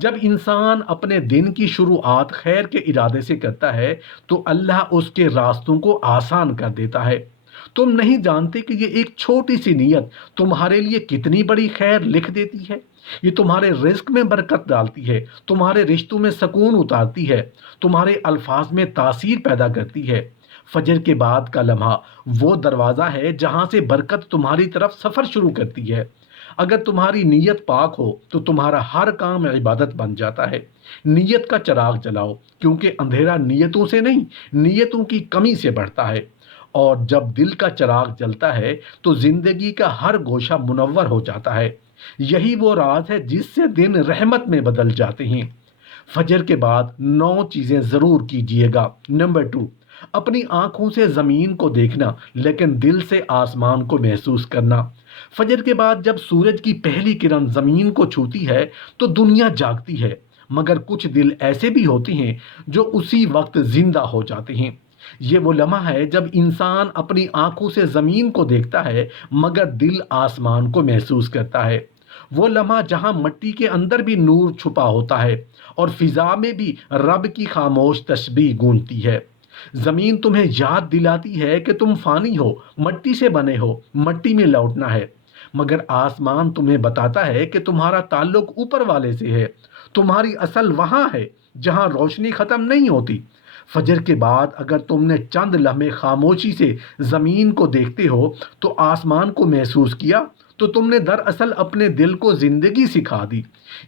جب انسان اپنے دن کی شروعات خیر کے ارادے سے کرتا ہے تو اللہ اس کے راستوں کو آسان کر دیتا ہے۔ تم نہیں جانتے کہ یہ ایک چھوٹی سی نیت تمہارے لیے کتنی بڑی خیر لکھ دیتی ہے۔ یہ تمہارے رزق میں برکت ڈالتی ہے، تمہارے رشتوں میں سکون اتارتی ہے، تمہارے الفاظ میں تاثیر پیدا کرتی ہے۔ فجر کے بعد کا لمحہ وہ دروازہ ہے جہاں سے برکت تمہاری طرف سفر شروع کرتی ہے۔ اگر تمہاری نیت پاک ہو تو تمہارا ہر کام عبادت بن جاتا ہے۔ نیت کا چراغ جلاؤ، کیونکہ اندھیرا نیتوں سے نہیں، نیتوں کی کمی سے بڑھتا ہے۔ اور جب دل کا چراغ جلتا ہے تو زندگی کا ہر گوشہ منور ہو جاتا ہے۔ یہی وہ راز ہے جس سے دن رحمت میں بدل جاتے ہیں۔ فجر کے بعد 9 چیزیں ضرور کیجئے گا۔ نمبر 2، اپنی آنکھوں سے زمین کو دیکھنا لیکن دل سے آسمان کو محسوس کرنا۔ فجر کے بعد جب سورج کی پہلی کرن زمین کو چھوتی ہے تو دنیا جاگتی ہے، مگر کچھ دل ایسے بھی ہوتے ہیں جو اسی وقت زندہ ہو جاتے ہیں۔ یہ وہ لمحہ ہے جب انسان اپنی آنکھوں سے زمین کو دیکھتا ہے مگر دل آسمان کو محسوس کرتا ہے۔ وہ لمحہ جہاں مٹی کے اندر بھی نور چھپا ہوتا ہے اور فضا میں بھی رب کی خاموش تسبیح گونجتی ہے۔ زمین تمہیں یاد دلاتی ہے کہ تم فانی ہو، مٹی سے بنے ہو، مٹی میں لوٹنا ہے، مگر آسمان تمہیں بتاتا ہے کہ تمہارا تعلق اوپر والے سے ہے، تمہاری اصل وہاں ہے جہاں روشنی ختم نہیں ہوتی۔ فجر کے بعد اگر تم نے چند لمحے خاموشی سے زمین کو دیکھتے ہو تو آسمان کو محسوس کیا تو تم نے دراصل اپنے دل کو زندگی سکھا دی۔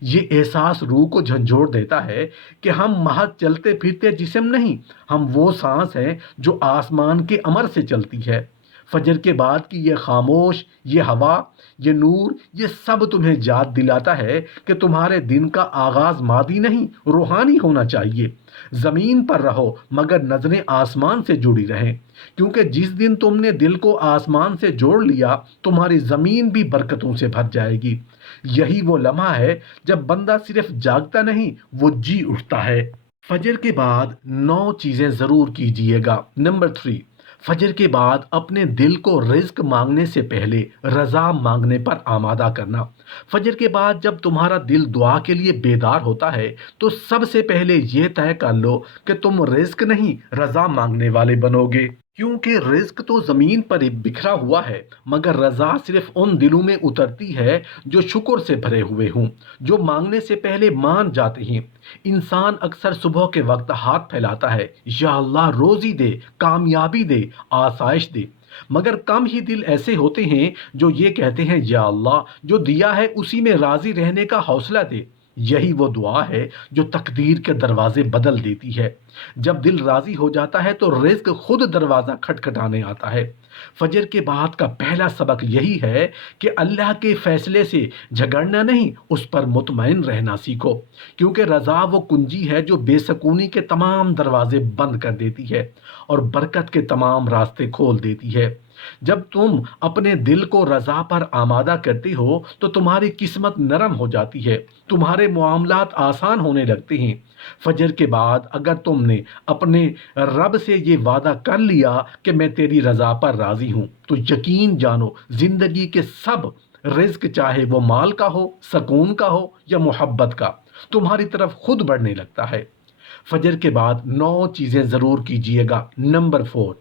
یہ احساس روح کو جھنجھوڑ دیتا ہے کہ ہم محض چلتے پھرتے جسم نہیں، ہم وہ سانس ہیں جو آسمان کے امر سے چلتی ہے۔ فجر کے بعد کی یہ خاموش، یہ ہوا، یہ نور، یہ سب تمہیں یاد دلاتا ہے کہ تمہارے دن کا آغاز مادی نہیں، روحانی ہونا چاہیے۔ زمین پر رہو مگر نظریں آسمان سے جڑی رہیں، کیونکہ جس دن تم نے دل کو آسمان سے جوڑ لیا تمہاری زمین بھی برکتوں سے بھر جائے گی۔ یہی وہ لمحہ ہے جب بندہ صرف جاگتا نہیں، وہ جی اٹھتا ہے۔ فجر کے بعد 9 چیزیں ضرور کیجئے گا۔ نمبر 3، فجر کے بعد اپنے دل کو رزق مانگنے سے پہلے رضا مانگنے پر آمادہ کرنا۔ فجر کے بعد جب تمہارا دل دعا کے لیے بیدار ہوتا ہے تو سب سے پہلے یہ طے کر لو کہ تم رزق نہیں، رضا مانگنے والے بنو گے، کیونکہ رزق تو زمین پر بکھرا ہوا ہے، مگر رضا صرف ان دلوں میں اترتی ہے جو شکر سے بھرے ہوئے ہوں، جو مانگنے سے پہلے مان جاتے ہیں۔ انسان اکثر صبح کے وقت ہاتھ پھیلاتا ہے، یا اللہ روزی دے، کامیابی دے، آسائش دے، مگر کم ہی دل ایسے ہوتے ہیں جو یہ کہتے ہیں، یا اللہ جو دیا ہے اسی میں راضی رہنے کا حوصلہ دے۔ یہی وہ دعا ہے جو تقدیر کے دروازے بدل دیتی ہے۔ جب دل راضی ہو جاتا ہے تو رزق خود دروازہ کھٹکھٹانے آتا ہے۔ فجر کے بعد کا پہلا سبق یہی ہے کہ اللہ کے فیصلے سے جھگڑنا نہیں، اس پر مطمئن رہنا سیکھو، کیونکہ رضا وہ کنجی ہے جو بے سکونی کے تمام دروازے بند کر دیتی ہے اور برکت کے تمام راستے کھول دیتی ہے۔ جب تم اپنے دل کو رضا پر آمادہ کرتے ہو تو تمہاری قسمت نرم ہو جاتی ہے، تمہارے معاملات آسان ہونے لگتے ہیں۔ فجر کے بعد اگر تم نے اپنے رب سے یہ وعدہ کر لیا کہ میں تیری رضا پر راضی ہوں، تو یقین جانو زندگی کے سب رزق، چاہے وہ مال کا ہو، سکون کا ہو یا محبت کا، تمہاری طرف خود بڑھنے لگتا ہے۔ فجر کے بعد 9 چیزیں ضرور کیجئے گا۔ نمبر 4،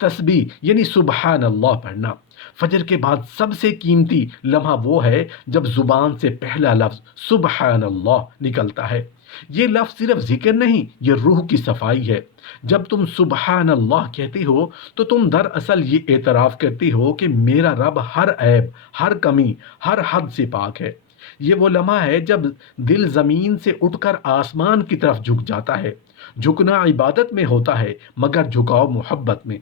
تسبیح یعنی سبحان اللہ پڑھنا۔ فجر کے بعد سب سے قیمتی لمحہ وہ ہے جب زبان سے پہلا لفظ سبحان اللہ نکلتا ہے۔ یہ لفظ صرف ذکر نہیں، یہ روح کی صفائی ہے۔ جب تم سبحان اللہ کہتے ہو تو تم دراصل یہ اعتراف کرتے ہو کہ میرا رب ہر عیب، ہر کمی، ہر حد سے پاک ہے۔ یہ وہ لمحہ ہے جب دل زمین سے اٹھ کر آسمان کی طرف جھک جاتا ہے۔ جھکنا عبادت میں ہوتا ہے مگر جھکاؤ محبت میں۔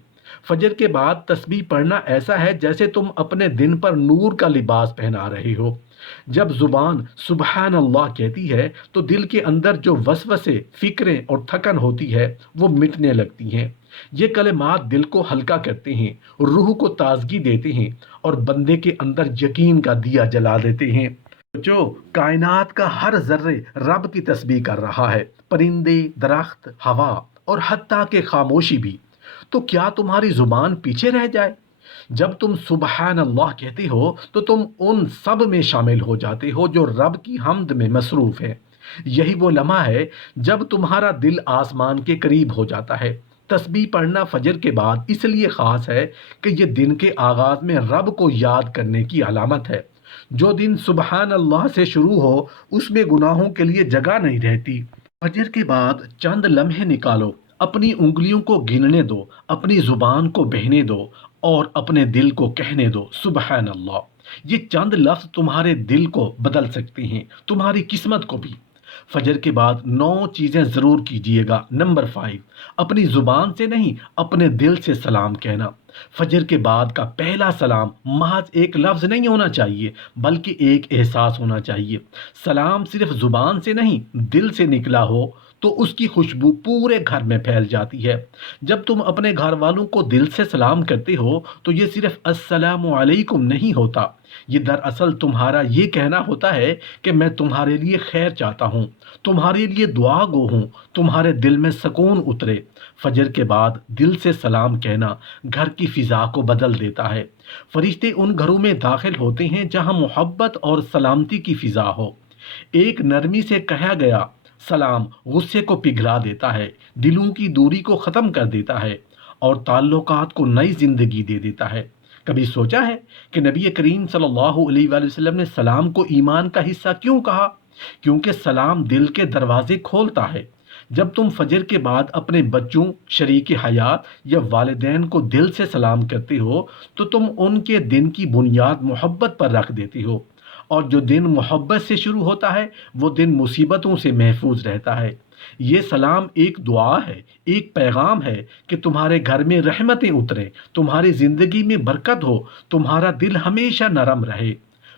فجر کے بعد تسبیح پڑھنا ایسا ہے جیسے تم اپنے دن پر نور کا لباس پہنا رہے ہو۔ جب زبان سبحان اللہ کہتی ہے تو دل کے اندر جو وسوسے، فکریں اور تھکن ہوتی ہے وہ مٹنے لگتی ہیں۔ یہ کلمات دل کو ہلکا کرتے ہیں، روح کو تازگی دیتے ہیں اور بندے کے اندر یقین کا دیا جلا دیتے ہیں۔ جو کائنات کا ہر ذرے رب کی تسبیح کر رہا ہے، پرندے، درخت، ہوا اور حتیٰ کہ خاموشی بھی، تو کیا تمہاری زبان پیچھے رہ جائے؟ جب تم سبحان اللہ کہتے ہو تو تم ان سب میں شامل ہو جاتے ہو جو رب کی حمد میں مصروف ہے۔ یہی وہ لمحہ ہے جب تمہارا دل آسمان کے قریب ہو جاتا ہے۔ تسبیح پڑھنا فجر کے بعد اس لیے خاص ہے کہ یہ دن کے آغاز میں رب کو یاد کرنے کی علامت ہے۔ جو دن سبحان اللہ سے شروع ہو اس میں گناہوں کے لیے جگہ نہیں رہتی۔ فجر کے بعد چند لمحے نکالو، اپنی انگلیوں کو گننے دو، اپنی زبان کو بہنے دو اور اپنے دل کو کہنے دو سبحان اللہ۔ یہ چند لفظ تمہارے دل کو بدل سکتے ہیں، تمہاری قسمت کو بھی۔ فجر کے بعد 9 چیزیں ضرور کیجئے گا۔ نمبر 5، اپنی زبان سے نہیں اپنے دل سے سلام کہنا۔ فجر کے بعد کا پہلا سلام محض ایک لفظ نہیں ہونا چاہیے بلکہ ایک احساس ہونا چاہیے۔ سلام صرف زبان سے نہیں دل سے نکلا ہو تو اس کی خوشبو پورے گھر میں پھیل جاتی ہے۔ جب تم اپنے گھر والوں کو دل سے سلام کرتے ہو تو یہ صرف السلام علیکم نہیں ہوتا، یہ دراصل تمہارا یہ کہنا ہوتا ہے کہ میں تمہارے لیے خیر چاہتا ہوں، تمہارے لیے دعا گو ہوں، تمہارے دل میں سکون اترے۔ فجر کے بعد دل سے سلام کہنا گھر کی فضا کو بدل دیتا ہے۔ فرشتے ان گھروں میں داخل ہوتے ہیں جہاں محبت اور سلامتی کی فضا ہو۔ ایک نرمی سے کہا گیا سلام غصے کو پگھلا دیتا ہے، دلوں کی دوری کو ختم کر دیتا ہے اور تعلقات کو نئی زندگی دے دیتا ہے۔ کبھی سوچا ہے کہ نبی کریم صلی اللہ علیہ وآلہ وسلم نے سلام کو ایمان کا حصہ کیوں کہا؟ کیونکہ سلام دل کے دروازے کھولتا ہے۔ جب تم فجر کے بعد اپنے بچوں، شریک حیات یا والدین کو دل سے سلام کرتے ہو تو تم ان کے دن کی بنیاد محبت پر رکھ دیتے ہو، اور جو دن محبت سے شروع ہوتا ہے وہ دن مصیبتوں سے محفوظ رہتا ہے۔ یہ سلام ایک دعا ہے، ایک پیغام ہے کہ تمہارے گھر میں رحمتیں اتریں، تمہاری زندگی میں برکت ہو، تمہارا دل ہمیشہ نرم رہے۔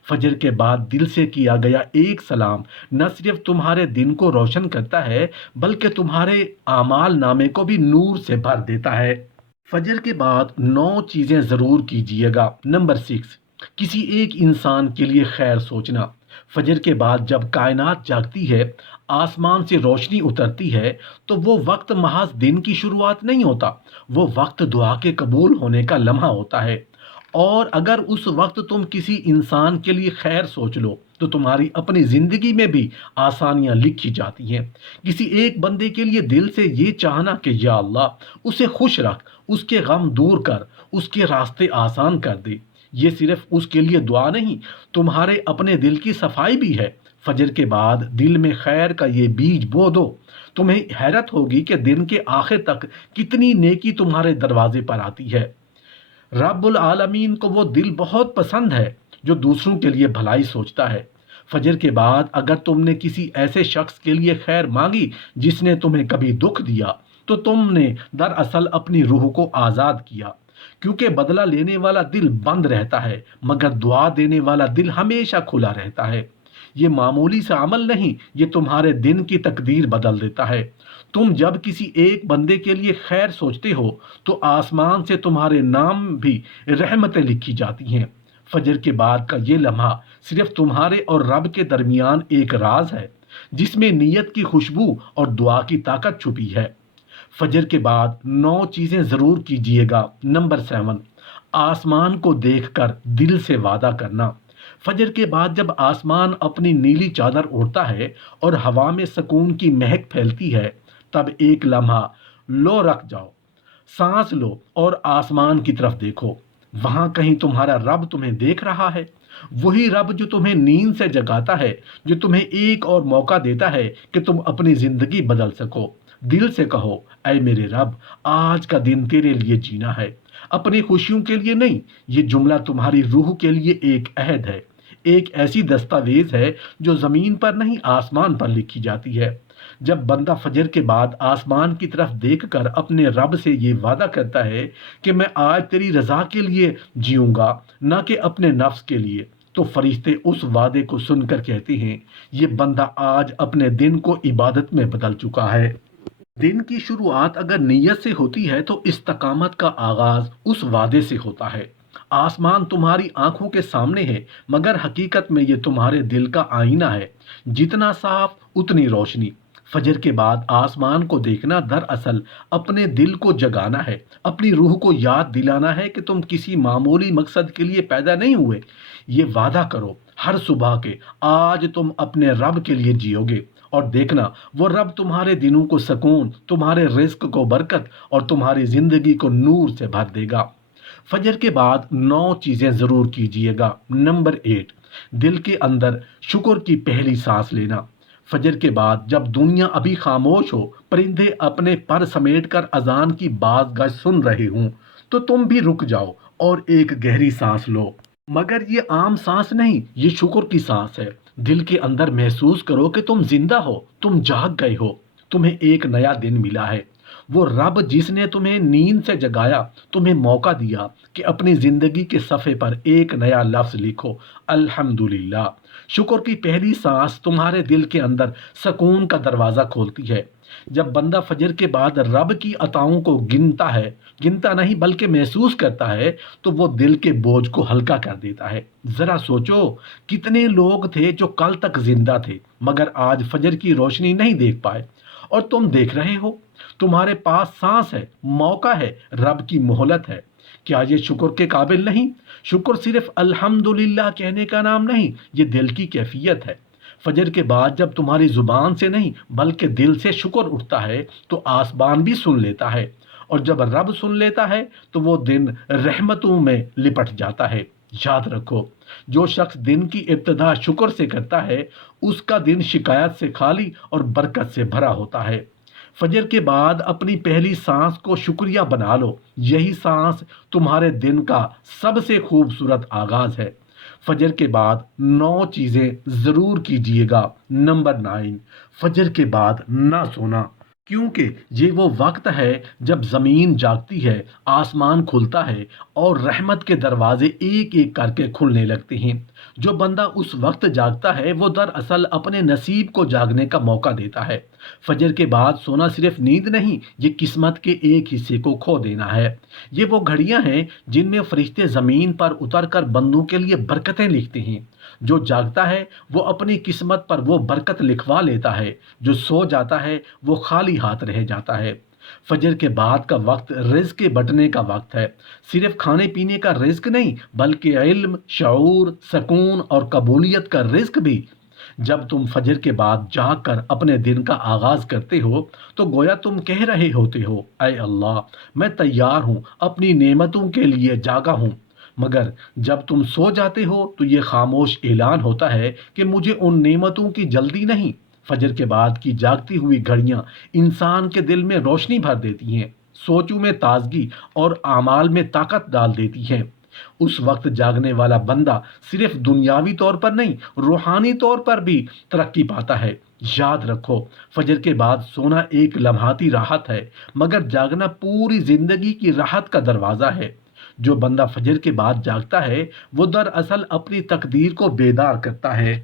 فجر کے بعد دل سے کیا گیا ایک سلام نہ صرف تمہارے دن کو روشن کرتا ہے بلکہ تمہارے اعمال نامے کو بھی نور سے بھر دیتا ہے۔ فجر کے بعد 9 چیزیں ضرور کیجئے گا۔ نمبر 6، کسی ایک انسان کے لیے خیر سوچنا۔ فجر کے بعد جب کائنات جاگتی ہے، آسمان سے روشنی اترتی ہے تو وہ وقت محض دن کی شروعات نہیں ہوتا، وہ وقت دعا کے قبول ہونے کا لمحہ ہوتا ہے۔ اور اگر اس وقت تم کسی انسان کے لیے خیر سوچ لو تو تمہاری اپنی زندگی میں بھی آسانیاں لکھی جاتی ہیں۔ کسی ایک بندے کے لیے دل سے یہ چاہنا کہ یا اللہ اسے خوش رکھ، اس کے غم دور کر، اس کے راستے آسان کر دے، یہ صرف اس کے لیے دعا نہیں، تمہارے اپنے دل کی صفائی بھی ہے۔ فجر کے بعد دل میں خیر کا یہ بیج بو دو، تمہیں حیرت ہوگی کہ دن کے آخر تک کتنی نیکی تمہارے دروازے پر آتی ہے۔ رب العالمین کو وہ دل بہت پسند ہے جو دوسروں کے لیے بھلائی سوچتا ہے۔ فجر کے بعد اگر تم نے کسی ایسے شخص کے لیے خیر مانگی جس نے تمہیں کبھی دکھ دیا تو تم نے دراصل اپنی روح کو آزاد کیا، کیونکہ بدلہ لینے والا دل بند رہتا ہے مگر دعا دینے والا دل ہمیشہ کھلا رہتا ہے۔ یہ معمولی سا عمل نہیں، یہ تمہارے دن کی تقدیر بدل دیتا ہے۔ تم جب کسی ایک بندے کے لیے خیر سوچتے ہو تو آسمان سے تمہارے نام بھی رحمتیں لکھی جاتی ہیں۔ فجر کے بعد کا یہ لمحہ صرف تمہارے اور رب کے درمیان ایک راز ہے جس میں نیت کی خوشبو اور دعا کی طاقت چھپی ہے۔ فجر کے بعد 9 چیزیں ضرور کیجئے گا۔ نمبر 7، آسمان کو دیکھ کر دل سے وعدہ کرنا۔ فجر کے بعد جب آسمان اپنی نیلی چادر اوڑھتا ہے اور ہوا میں سکون کی مہک پھیلتی ہے تب ایک لمحہ لو رکھ جاؤ، سانس لو اور آسمان کی طرف دیکھو۔ وہاں کہیں تمہارا رب تمہیں دیکھ رہا ہے، وہی رب جو تمہیں نیند سے جگاتا ہے، جو تمہیں ایک اور موقع دیتا ہے کہ تم اپنی زندگی بدل سکو۔ دل سے کہو اے میرے رب آج کا دن تیرے لیے جینا ہے، اپنی خوشیوں کے لیے نہیں۔ یہ جملہ تمہاری روح کے لیے ایک عہد ہے، ایک ایسی دستاویز ہے جو زمین پر نہیں آسمان پر لکھی جاتی ہے۔ جب بندہ فجر کے بعد آسمان کی طرف دیکھ کر اپنے رب سے یہ وعدہ کرتا ہے کہ میں آج تیری رضا کے لیے جیوں گا نہ کہ اپنے نفس کے لیے، تو فرشتے اس وعدے کو سن کر کہتے ہیں یہ بندہ آج اپنے دن کو عبادت میں بدل چکا ہے۔ دن کی شروعات اگر نیت سے ہوتی ہے تو استقامت کا آغاز اس وعدے سے ہوتا ہے۔ آسمان تمہاری آنکھوں کے سامنے ہے مگر حقیقت میں یہ تمہارے دل کا آئینہ ہے، جتنا صاف اتنی روشنی۔ فجر کے بعد آسمان کو دیکھنا دراصل اپنے دل کو جگانا ہے، اپنی روح کو یاد دلانا ہے کہ تم کسی معمولی مقصد کے لیے پیدا نہیں ہوئے۔ یہ وعدہ کرو ہر صبح کہ آج تم اپنے رب کے لیے جیو گے اور دیکھنا وہ رب تمہارے دنوں کو سکون، تمہارے رزق کو برکت اور تمہاری زندگی کو نور سے بھر دے گا۔ فجر کے بعد 9 چیزیں ضرور کیجئے گا۔ نمبر 8، دل کے اندر شکر کی پہلی سانس لینا۔ فجر کے بعد جب دنیا ابھی خاموش ہو، پرندے اپنے پر سمیٹ کر اذان کی باز گشت سن رہے ہوں، تو تم بھی رک جاؤ اور ایک گہری سانس لو۔ مگر یہ عام سانس نہیں، یہ شکر کی سانس ہے۔ دل کے اندر محسوس کرو کہ تم زندہ ہو، تم جاگ گئے ہو، تمہیں ایک نیا دن ملا ہے۔ وہ رب جس نے تمہیں نیند سے جگایا، تمہیں موقع دیا کہ اپنی زندگی کے صفحے پر ایک نیا لفظ لکھو، الحمدللہ۔ شکر کی پہلی سانس تمہارے دل کے اندر سکون کا دروازہ کھولتی ہے۔ جب بندہ فجر کے بعد رب کی عطاؤں کو گنتا نہیں بلکہ محسوس کرتا ہے، تو وہ دل کے بوجھ کو ہلکا کر دیتا ہے۔ ذرا سوچو، کتنے لوگ تھے جو کل تک زندہ تھے مگر آج فجر کی روشنی نہیں دیکھ پائے، اور تم دیکھ رہے ہو۔ تمہارے پاس سانس ہے، موقع ہے، رب کی مہلت ہے۔ کیا یہ شکر کے قابل نہیں؟ شکر صرف الحمدللہ کہنے کا نام نہیں، یہ دل کی کیفیت ہے۔ فجر کے بعد جب تمہاری زبان سے نہیں بلکہ دل سے شکر اٹھتا ہے تو آسمان بھی سن لیتا ہے، اور جب رب سن لیتا ہے تو وہ دن رحمتوں میں لپٹ جاتا ہے۔ یاد رکھو، جو شخص دن کی ابتدا شکر سے کرتا ہے، اس کا دن شکایت سے خالی اور برکت سے بھرا ہوتا ہے۔ فجر کے بعد اپنی پہلی سانس کو شکریہ بنا لو، یہی سانس تمہارے دن کا سب سے خوبصورت آغاز ہے۔ فجر کے بعد 9 چیزیں ضرور کیجئے گا۔ نمبر 9، فجر کے بعد نہ سونا، کیونکہ یہ وہ وقت ہے جب زمین جاگتی ہے، آسمان کھلتا ہے اور رحمت کے دروازے ایک ایک کر کے کھلنے لگتے ہیں۔ جو بندہ اس وقت جاگتا ہے وہ دراصل اپنے نصیب کو جاگنے کا موقع دیتا ہے۔ فجر کے بعد سونا صرف نیند نہیں، یہ قسمت کے ایک حصے کو کھو دینا ہے۔ یہ وہ گھڑیاں ہیں جن میں فرشتے زمین پر اتر کر بندوں کے لیے برکتیں لکھتے ہیں۔ جو جاگتا ہے وہ اپنی قسمت پر وہ برکت لکھوا لیتا ہے، جو سو جاتا ہے وہ خالی ہاتھ رہ جاتا ہے۔ فجر کے بعد کا وقت رزق کے بٹنے کا وقت ہے، صرف کھانے پینے کا رزق نہیں بلکہ علم، شعور، سکون اور قبولیت کا رزق بھی۔ جب تم فجر کے بعد جاگ کر اپنے دن کا آغاز کرتے ہو تو گویا تم کہہ رہے ہوتے ہو، اے اللہ، میں تیار ہوں، اپنی نعمتوں کے لیے جاگا ہوں۔ مگر جب تم سو جاتے ہو تو یہ خاموش اعلان ہوتا ہے کہ مجھے ان نعمتوں کی جلدی نہیں۔ فجر کے بعد کی جاگتی ہوئی گھڑیاں انسان کے دل میں روشنی بھر دیتی ہیں، سوچوں میں تازگی اور اعمال میں طاقت ڈال دیتی ہیں۔ اس وقت جاگنے والا بندہ صرف دنیاوی طور پر نہیں، روحانی طور پر بھی ترقی پاتا ہے۔ یاد رکھو، فجر کے بعد سونا ایک لمحاتی راحت ہے، مگر جاگنا پوری زندگی کی راحت کا دروازہ ہے۔ جو بندہ فجر کے بعد جاگتا ہے وہ دراصل اپنی تقدیر کو بیدار کرتا ہے۔